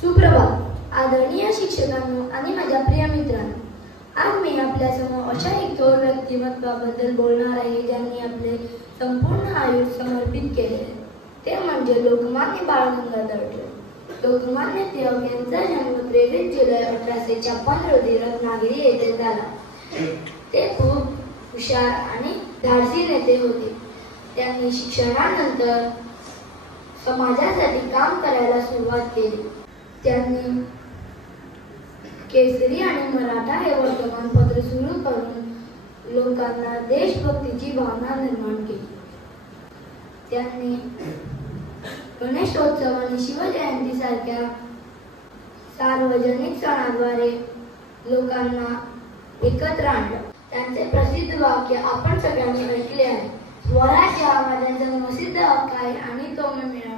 सुप्रभात आदरणीय शिक्षकांनो आणि माझ्या प्रिय मित्रांनो, आज मी आपल्यासमोर अशा एक थोर व्यक्तिमत्वाबद्दल बोलणार आहे ज्यांनी आपले संपूर्ण आयुष्य समर्पित केले. ते म्हणजे लोकमान्य बाळ गंगाधर टिळक. लोकमान्य टिळक यांचा जन्म 23 जुलै 1856 रोजी रत्नागिरी येथे झाला. ते खूप हुशार आणि धाडसी नेते होते. त्यांनी शिक्षणानंतर समाजासाठी काम करायला सुरुवात केली. त्यांनी केसरी आणि मराठा हे वर्तमानपत्र सुरू करून लोकांना देशभक्तीची भावना निर्माण केली. त्यांनी गणेशोत्सव आणि शिवजयंती सारख्या सार्वजनिक सणाद्वारे लोकांना एकत्र आणलं. त्यांचे प्रसिद्ध वाक्य आपण सगळ्यांनी ऐकले आहे, स्वराज्य हा माझा जन्मसिद्ध हक्क आहे आणि तो मी मिळवणार.